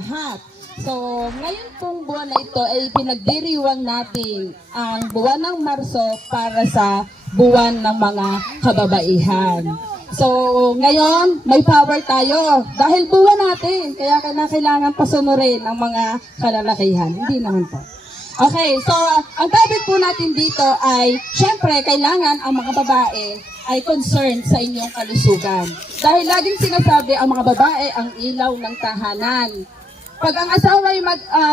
lahat. So, ngayon pong buwan na ito ay pinagdiriwang natin ang buwan ng Marso para sa buwan ng mga kababaihan. So, ngayon, may power tayo dahil buwan natin. Kaya kailangan pasunurin ang mga kalalakihan. Hindi naman po. Okay, so ang topic po natin dito ay, syempre, kailangan ang mga babae ay concerned sa inyong kalusugan. Dahil laging sinasabi ang mga babae ang ilaw ng tahanan. Pag ang asawa ay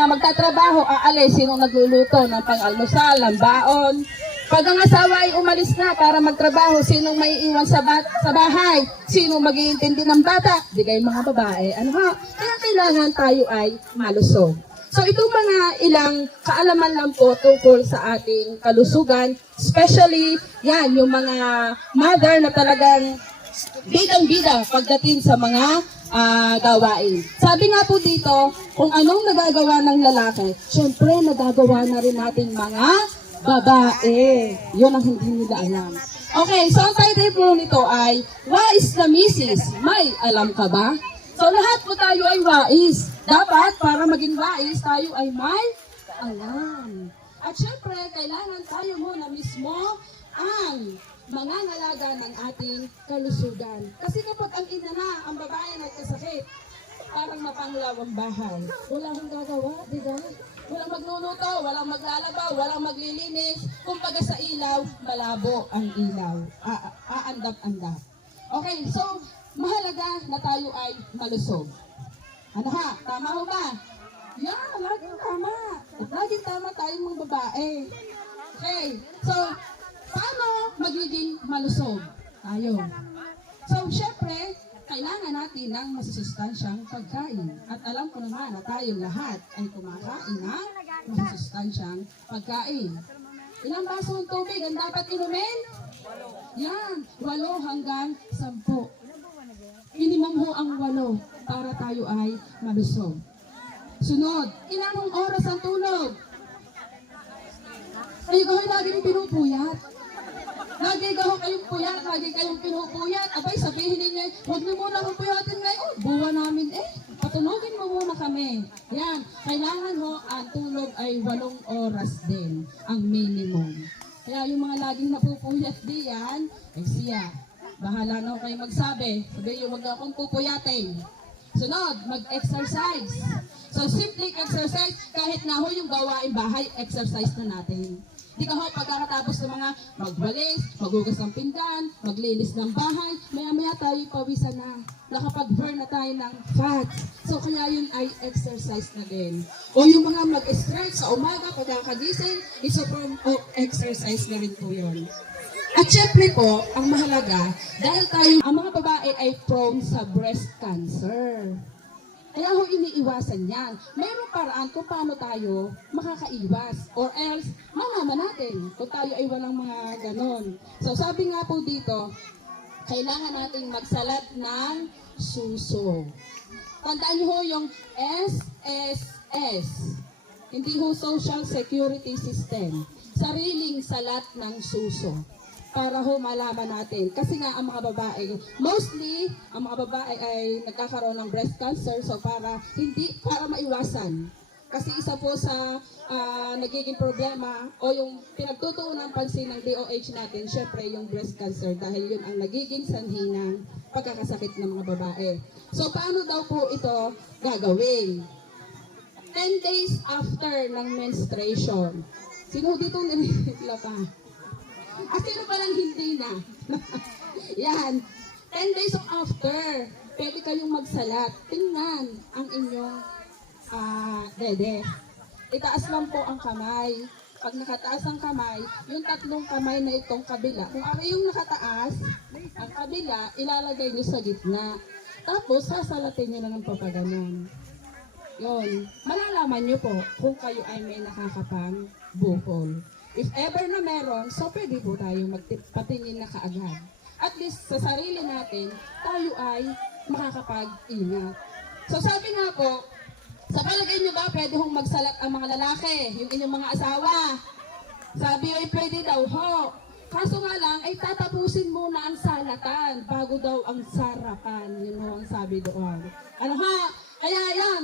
magtatrabaho, aalis, sinong nagluluto ng pang-almusal, ng baon. Pag ang asawa ay umalis na para magtrabaho, sinong may iwan sa bahay? Sinong mag-iintindi ng bata? Di kayo mga babae. Ano ha? Kaya kailangan tayo ay malusog. So itong mga ilang kaalaman lang po tungkol sa ating kalusugan, especially yan, yung mga mother na talagang bidang-bida pagdating sa mga gawain. Sabi nga po dito, kung anong nagagawa ng lalaki, syempre nagagawa na rin natin mga babae. Yun ang hindi nila alam. Okay, so ang title po nito ay, Wais na Misis, may alam ka ba? So lahat po tayo ay wais. Dapat para maging wais, tayo ay may alam. At syempre, kailangan tayo muna mismo ang mangangalaga ng ating kalusugan. Kasi kapag ang ina na, ang babae nagkasakit, parang mapanglaw ang bahay. Wala kang gagawa, di ba? Walang magluluto, walang maglalaba, walang maglilinis. Kumbaga sa ilaw, malabo ang ilaw. Aandap-andap. Okay, so mahalaga na tayo ay malusog. Ano ha? Tama ho ba? Yeah, laging tama. At laging tama tayong mga babae. Okay, so paano magiging malusog tayo? So, syempre, kailangan natin ng masusustansyang pagkain. At alam ko naman na tayong lahat ay kumakain ng masusustansyang pagkain. Ilang baso ng tubig ang dapat inumin? Yan, 8 hanggang 10. Minimum ho ang 8 para tayo ay malusog. Sunod, ilang oras ang tulog? Ay, ikaw ay laging pinupuyat. Lagi kayong puyat, lagi kayong pinupuyat. Abay, sabihin ninyo, huwag niyo muna akong puyatin ngayon. Buwan namin patulogin mo muna kami. Yan, kailangan ho, ang tulog ay 8 oras din, ang minimum. Kaya yung mga laging napupuyat diyan, siya. Bahala na kayo magsabi. Sabihin nyo, huwag akong pupuyatin. Sunod, mag-exercise. So, simple exercise, kahit na ho yung gawain bahay, exercise na natin. Di ka ho, pagkakatapos ng mga magwalis, maghugas ng pinggan, maglinis ng bahay, maya-maya tayo pawisan na. Nakapag-burn na tayo ng fats. So, kaya yun ay exercise na din. O yung mga mag-stretch sa umaga, pagkakagising, isa form of exercise na rin po yun. At syempre po, ang mahalaga, dahil tayo, ang mga babae ay prone sa breast cancer. Kaya ho iniiwasan yan. Mayroong paraan kung paano tayo makakaiwas. Or else, malaman natin kung tayo ay walang mga ganon. So sabi nga po dito, kailangan nating magsalat ng suso. Tandaan niyo ho yung SSS. Hindi ho Social Security System. Sariling salat ng suso. Para ho malaman natin. Kasi nga ang mga babae, mostly ang mga babae ay nagkakaroon ng breast cancer, so para maiwasan. Kasi isa po sa nagiging problema o yung pinagtutuunan ng pansin ng DOH natin, syempre yung breast cancer dahil yun ang nagiging sanhi ng pagkakasakit ng mga babae. So paano daw po ito gagawin? 10 days after ng menstruation. Sino dito naniniwala pa? Sino palang hindi na? Yan. 10 days after, pwede kayong magsalat. Tingnan ang inyong dede. Itaas lang po ang kamay. Pag nakataas ang kamay, yung 3 kamay na itong kabila. Kung ano yung nakataas, ang kabila, ilalagay nyo sa gitna. Tapos, sasalatin nyo lang ang papaganon. Yun. Malalaman nyo po kung kayo ay may nakakapang bukol. If ever na meron, so pwede po tayo magpatingin na kaagad. At least sa sarili natin, tayo ay makakapag-ingat. So sabi nga po, sa palagay nyo ba pwede hong magsalat ang mga lalaki, yung inyong mga asawa? Sabi ay pwede daw ho. Kaso nga lang, ay tatapusin muna ang salatan bago daw ang sarapan. Yun ho ang sabi doon. Ano ha? Kaya yan,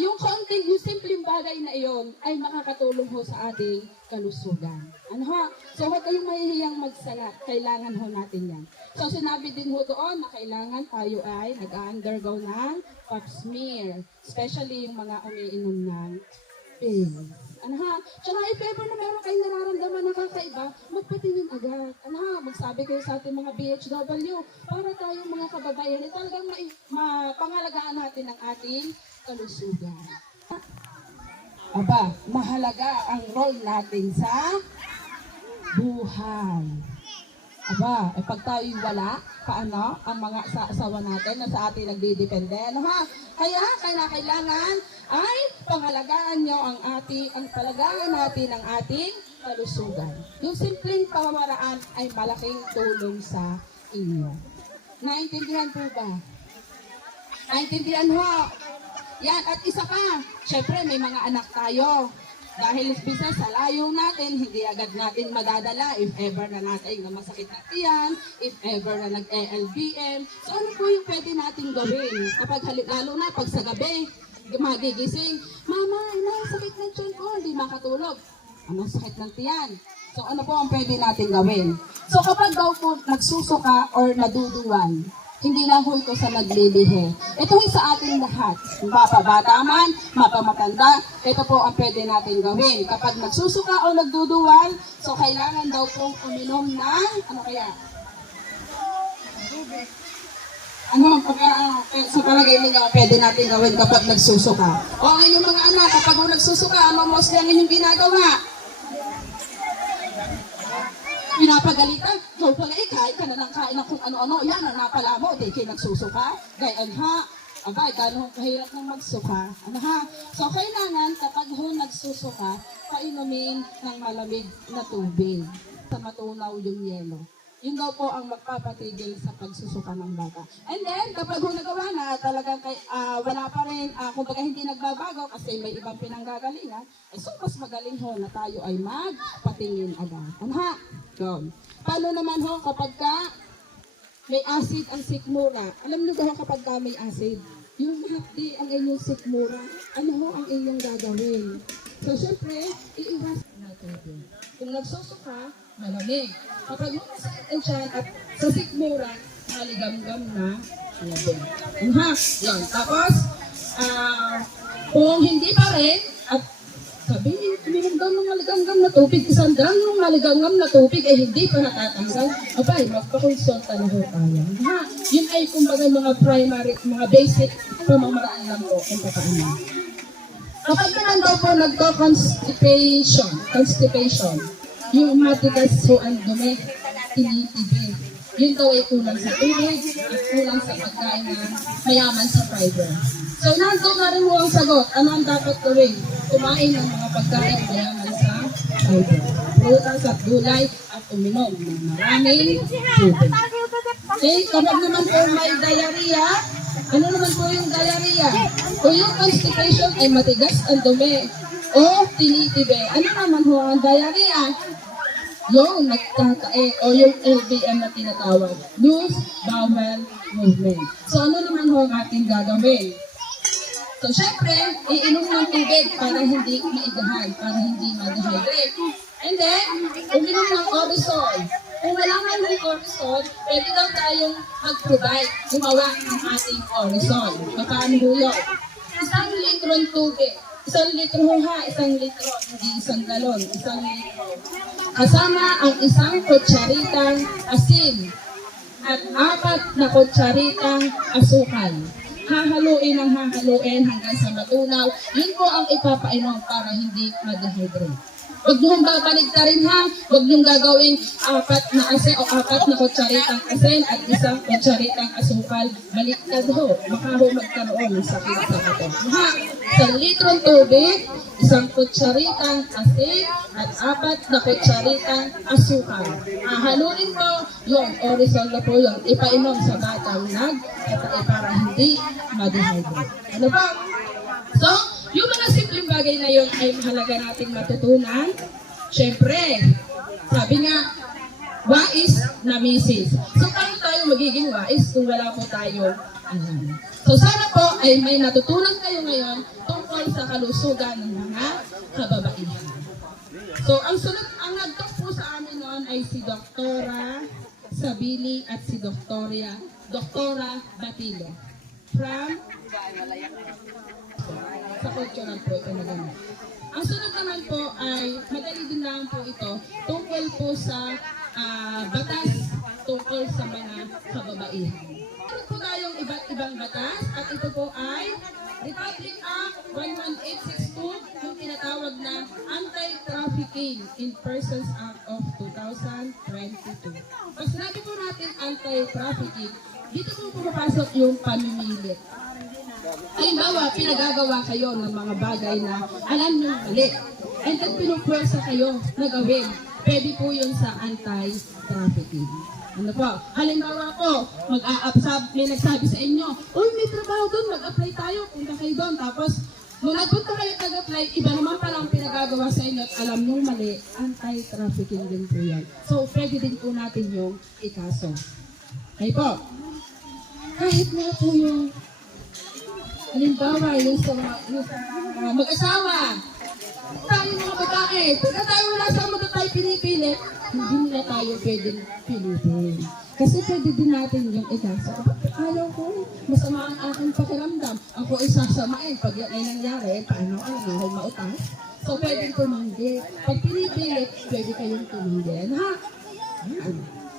yung konting, yung simpleng bagay na iyon ay makakatulong ho sa ating kalusugan. Ano ho? So huwag kayong mahihiyang magsalat. Kailangan ho natin yan. So sinabi din ho doon na kailangan tayo ay nag-undergo ng pap smear. Especially yung mga umiinom ng pills. Ano ha? Tsaka if ever na meron kayong nararamdaman na kakaiba, magpatingin agad. Ano ha? Magsabi kayo sa ating mga BHW para tayong mga kababayan ay talagang mapangalagaan natin ang ating kalusugan. Aba, mahalaga ang role natin sa buhay. Aba, pag tayo'y wala, paano ang mga asawa natin na sa atin nagdidepende? Ano ha? Kaya kailangan ay pangalagaan nyo ang palagaan natin ang ating kalusugan. Yung simpleng pamamaraan ay malaking tulong sa inyo. Naintindihan po ba? Naintindihan ho? Yan, at isa pa, syempre may mga anak tayo. Dahil bisa sa layo natin, hindi agad natin madadala if ever na natin na masakit na tiyan, if ever na nag-LBM. So ano po yung pwede natin gawin? Kapag lalo na pag sa gabi, magigising, Mama, sakit ng tiyan ko, hindi makatulog. Ano sakit ng tiyan? So ano po ang pwede natin gawin? So kapag daw po nagsusuka or naduduwan, hindi lang ho ito sa naglilihi. Ito ay sa ating lahat. Mapabata man, mapamatanda, ito po ang pwede natin gawin. Kapag nagsusuka o nagduduwal, so kailangan daw pong uminom ng, ano kaya? Sa palagay ninyo, pwede natin gawin kapag nagsusuka. O ngayon mga anak, kapag nagsusuka, ano mostly ang inyong ginagawa? Pinapagalitan, ikaw pala kain ka na ng kain ng kung ano-ano, yan ang napala mo, di kayo nagsusuka, gayon ha, abay, gano'ng kahirap ng magsuka, ano ha, so kailangan kapag ho nagsusuka, painumin ng malamig na tubig, sa matunaw yung yelo. Yun daw po ang magpapatigil sa pagsusuka ng bata. And then, kapag ho nagawa na, talagang wala pa rin, kumbaga hindi nagbabago kasi may ibang pinanggagalingan, so mas magaling ho na tayo ay magpatingin agad. Ano ha? Yun. Paano naman ho kapag may acid ang sikmura? Alam niyo ba kapag may acid? Yung mahapdi ang inyong sikmura, ano ho ang inyong gagawin? So, syempre, iiwas natin. Kung nagsusuka, malamig. Kapag masakit ang tiyan at sa sikmura, maligam-gam na labing. Ha? Yan. Tapos, kung hindi pa rin, at sabi, uminom daw ng maligam-gam na tubig, isang dram ng maligam-gam na tubig ay hindi pa natatanggal, abay, magpakonsulta na ho tayo. Ha? Yun ay kumbaga mga primary, mga basic pamamaraan lang po kung paano. Kapag naman daw po constipation, yung matigas ho ang dumi, tinitibig. Yun daw ay kulang sa tubig at kulang sa pagkain na mayaman sa fiber. So, nandun na rin ho ang sagot. Ano ang dapat gawin? Kumain ng mga pagkain mayaman sa fiber. Prutas at gulay at uminom ng maraming tubig. Okay, kapag naman po may diarrhea, ano naman po yung diarrhea? O yung constipation ay matigas ang dumi o tinitibe. Ano naman ho ang diarrhea? Yung nagtatae o yung LBM na tinatawag, loose bowel movement. So ano naman ho ang ating gagawin? So syempre, iinom ng tubig para hindi maigahan, para hindi ma-dehydrate. And then, uminom ng Orisol. Kung wala nga ng Orisol, pwede daw tayong mag-provide, gumawa ng ating Orisol. Paano ho yun? 1 litro ng tubig. 1 litro ho ha, 1 litro, hindi 1 galon, 1 litro. Kasama ang 1 kutsaritang asin at 4 na kutsaritang asukal. Hahaluin hanggang sa matunaw. Yun po ang ipapainom para hindi ma-dehydrate. Huwag nyo babaligtarin ha. Huwag nyo gagawin 4 na asin o 4 na kutsaritang asin at 1 kutsaritang asukal. Baliktad ho. Baka ho magkaroon ng sakit sa bato. Ha? 1 litrong tubig, 1 kutsaritang asin at 4 na kutsaritang asukal. Haluin po yung Orisol na po yung ipainom sa batang nagtatae para hindi ma-dehydrate. Ano ba? So, yung mga simpleng bagay na yun ay mahalaga nating matutunan. Siyempre, sabi nga, wais na misis. So, paano tayo magiging wais kung wala po tayo alam? So sana po ay may natutunan kayo ngayon tungkol sa kalusugan ng mga kababaihan. So ang sunod, ang nag-talk po sa amin noon ay si Doktora Sabili at si Doktora Batilo. From sa cultural po ito na gano'n. Ang sunod naman po ay madali din lang po ito tungkol po sa batas tungkol sa mga kababaihan. Meron po tayong iba't ibang batas at ito po ay Republic Act 11862, yung tinatawag na Anti-Trafficking in Persons Act of 2022. Pag sinabi po natin anti-trafficking, dito po pumapasok yung pamimilit. Halimbawa, pinagagawa kayo ng mga bagay na alam nyo mali. And then pinupwersa kayo na gawin. Pwede po yun sa anti-trafficking. Ano po? Halimbawa po, may nagsabi sa inyo, uy, may trabaho doon, mag-apply tayo, punta kayo doon. Tapos, nung nagpunta kayo nag-apply, iba naman palang pinagagawa sa inyo at alam nyo mali, anti-trafficking din po yan. So, pwede din po natin yung ikaso. Okay po. Kahit nga po yung halimbawa, yung sa mag-asawa, tayo mga babae, pagka tayo wala sa mga tayo pinipilit, hindi nila tayo pwedeng pilitin. Kasi pwede din natin yung ikaso. Ayaw ko, masama ang aking pakiramdam. Ako isasamain. Pag yan ay nangyari, paano ako mautas? So pwede tumanggi. Pag pinipilit, pwede kayong tumingin. Ha?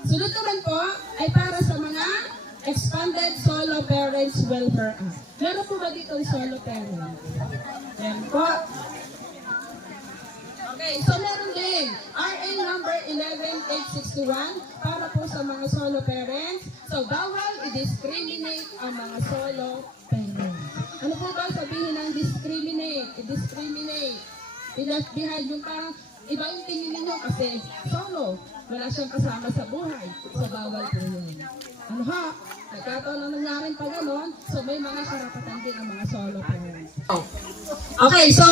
Sunod naman po ay para sa mga Expanded Solo Parents Welfare Act. Meron po ba dito solo parents? Yan po. Okay, so meron din RA number 11861 para po sa mga solo parents. So bawal i-discriminate ang mga solo parents. Ano po ba sabihin ng discriminate? I-discriminate. I-left behind yung parang iba yung tingin ninyo kasi solo. Wala siyang kasama sa buhay. So bawal po yun. Ano ha? Nagkataon na nangyari pa gano'n. So may mga karapatan din ang mga solo parents. Okay, so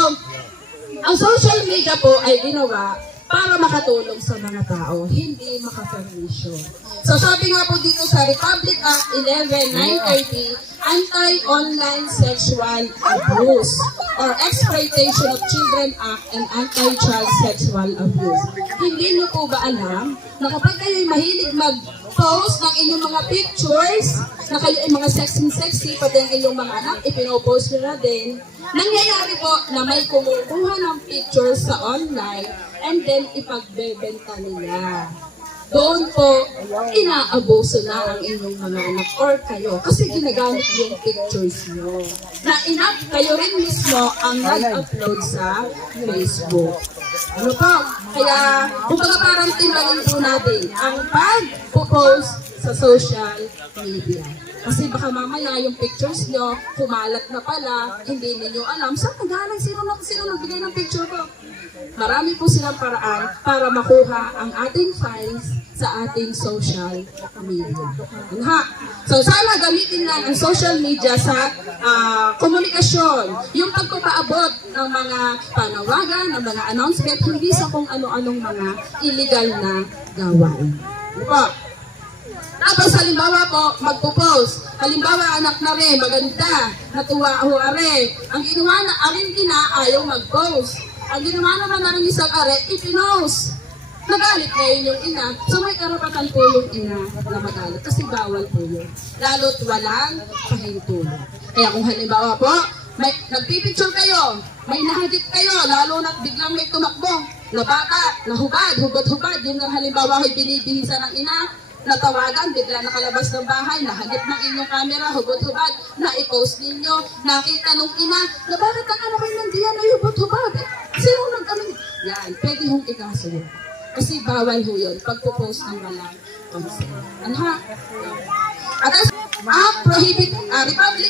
ang social media po ay ginawa para makatulong sa mga tao, hindi makapermisyon. So sabi nga po dito sa Republic Act 11930, Anti-Online Sexual Abuse or Exploitation of Children Act and Anti-Child Sexual Abuse. Hindi niyo po ba alam na kapag kayo'y mahilig mag-post ng inyong mga pictures, na kayo ay mga sexy, pati ang inyong mga anak, ipinopost nyo na din, nangyayari po na may kumukuha ng pictures sa online and then ipagbebenta nila. Doon po, inaabuso na ang inyong mga anak or kayo kasi ginagamit yung pictures nyo. Na kayo rin mismo ang nag-upload sa Facebook. Ano po? Kaya, kumbaga parang timbangan po natin ang pag-post sa social media. Kasi baka mamaya yung pictures nyo, kumalat na pala, hindi ninyo alam, saan nagalang sino nagbigay ng picture ko? Marami po silang paraan para makuha ang ating files sa ating social media. Ha? So sana gamitin lang ang social media sa komunikasyon. Yung pagpapaabot ng mga panawagan, ng mga announcement, hindi sa kung ano-anong mga illegal na gawain. Ano po? Tapos halimbawa po, magpo-post. Halimbawa, anak na rin, maganda, natuwa ho are. Ang ginawa na aring ina, ayaw mag-post. Ang ginawa naman na rin isang are, ipinost. Nagalit ngayon yung ina. So may karapatan po yung ina na magalit. Kasi bawal po yun. Lalo't walang pahintulong. Kaya kung halimbawa po, may nagpipicture kayo, may nahagip kayo, lalo na't biglang may tumakbo, na bata, nahubad, hubad-hubad, yun ang halimbawa ay binibihisa ng ina, natawagan, bigla nakalabas ng bahay, nahagip ng inyong camera, hubad-hubad, na-i-post ninyo, nakita nung ina, na bakit ang anak kayo nandiyan ay hubad-hubad? Sino nag-amin? Yan, pwede hong ikaso yun. Kasi bawal ho yun, pagpo-post ng walang consent. Ano ha? At as Act Republic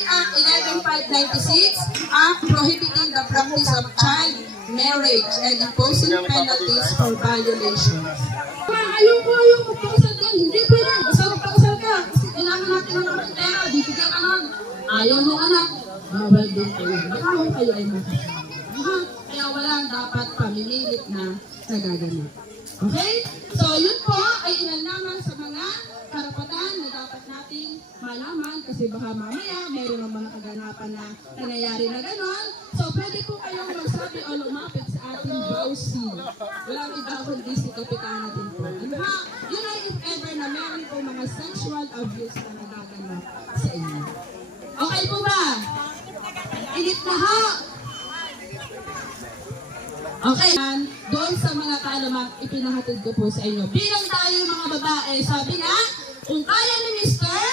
Act 11596, Act prohibiting the practice of child marriage and imposing penalties for violations. Ayaw ko magpakasal ka, hindi pwede, basta magpakasal ka, kasi kailangan natin ng pera, bibigyan ka nun. Ayaw mo anak, bawal din kayo. Baka kayo ay makasal. Kaya walang dapat pamimilit na nagaganap. Okay? So, yun po ay ilan lamang sa mga karapatan na dapat nating malaman kasi baka mamaya mayroon ng mga kaganapan na nangyayari na gano'n. So, pwede po kayong magsabi o lumapit sa ating Bausi. Walang iba kundi si Kapitana din po. Ano ha? Yun ay if ever na meron po mga sexual abuse na nagaganap sa inyo. Okay po ba? Init na ha? Okay, doon sa mga kaalaman, ipinahatid ko po sa inyo. Bilang tayo mga babae, sabi nga, kung kaya ni Mr.,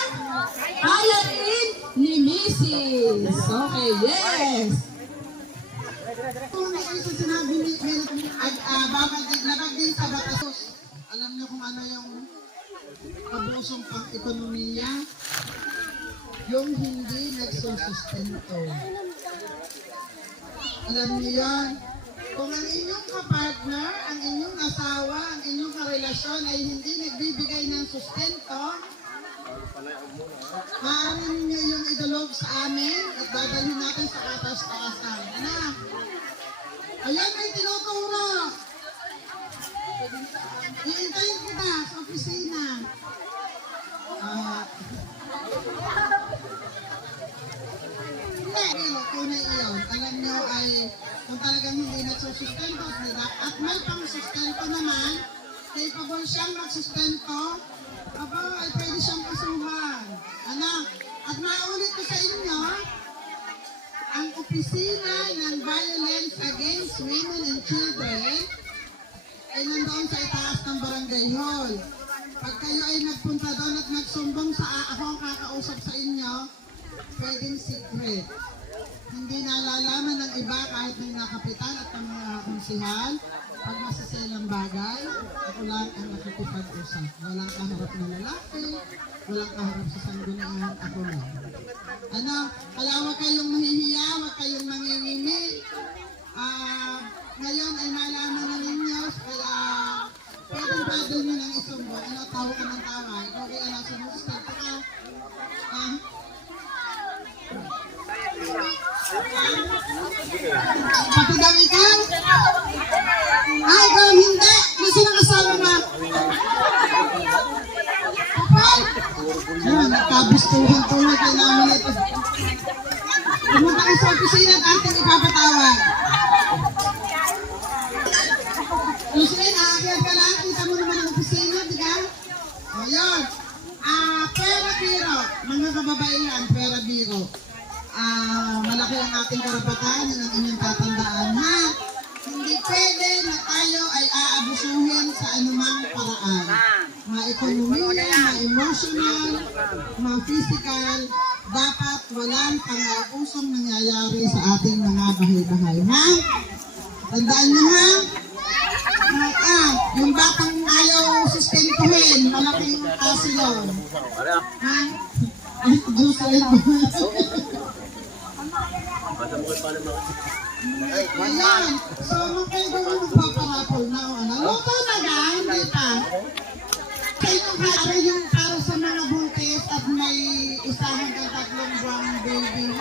kaya rin ni Mrs. Okay, yes! Kung may isa sinabi ni labag din sa batas. Alam niyo kung ano yung abusong pang-ekonomiya? Yung hindi nagsusustento. Alam niyo yan? Kung ang inyong kapartner, ang inyong asawa, ang inyong karelasyon ay hindi nagbibigay ng sustento, maaari ninyo yung idalog sa amin at dadalhin natin sa katas-taasan. Ano? Ayan, may tinuturo. Iintayin kita sa opisina. Hindi, tunay iyon. Alam nyo ay kung talagang hindi nagsusustento at may pang-sustento naman, capable siyang magsustento, aba, ay pwede siyang kasuhan. Anak, at maulit ko sa inyo, ang opisina ng Violence Against Women and Children ay nandoon sa itaas ng Barangay Hall. Pag kayo ay nagpunta doon at nagsumbong sa ako ang kakausap sa inyo, pwedeng secret. Hindi nalalaman ng iba kahit ng mga kapitan at ng mga konsihal. Pag masiselang bagay, ako lang ang nakikipag-usap. Walang kaharap na lalaki, walang kaharap sa sanggunian, ako lang. Ano? Kaya huwag kayong mahihiya, huwag kayong mangingimi. Ngayon ay malaman na ninyo, kaya pwede nyo nang isumbong. Ano, tawa ka ng tawa. Ikaw kaya nasa mustel ka. Pati daw ikaw? Ay, ikaw hindi. Kasi nakasama mo. Okay. Nagkabustuhan tulad kayo namin ito. Pumunta kayo sa opisina at ating ipapatawag. Roslyn, aakyat ka lang. Kita mo naman ang opisina, di ka? O, yun. Pera biro. Mga kababaihan, pera biro. Malaki ang ating karapatan, yun ang inyong tatandaan, ha? Hindi pwede na tayo ay aabusuhin sa anumang paraan. Ma-ekonomiya, ma-emotional, ma-physical, dapat walang pang-aabusong nangyayari sa ating mga bahay-bahay, ha? Tandaan niyo, ha? Yung batang ayaw sustentuhin, malaking kaso yun. Ha? Ay, Diyos ay ayan. So, kayo ba magpaparapol na o ano? Luto na nga, hindi pa. Kayo para yung para sa mga buntis at may isa hanggang 3 buwang baby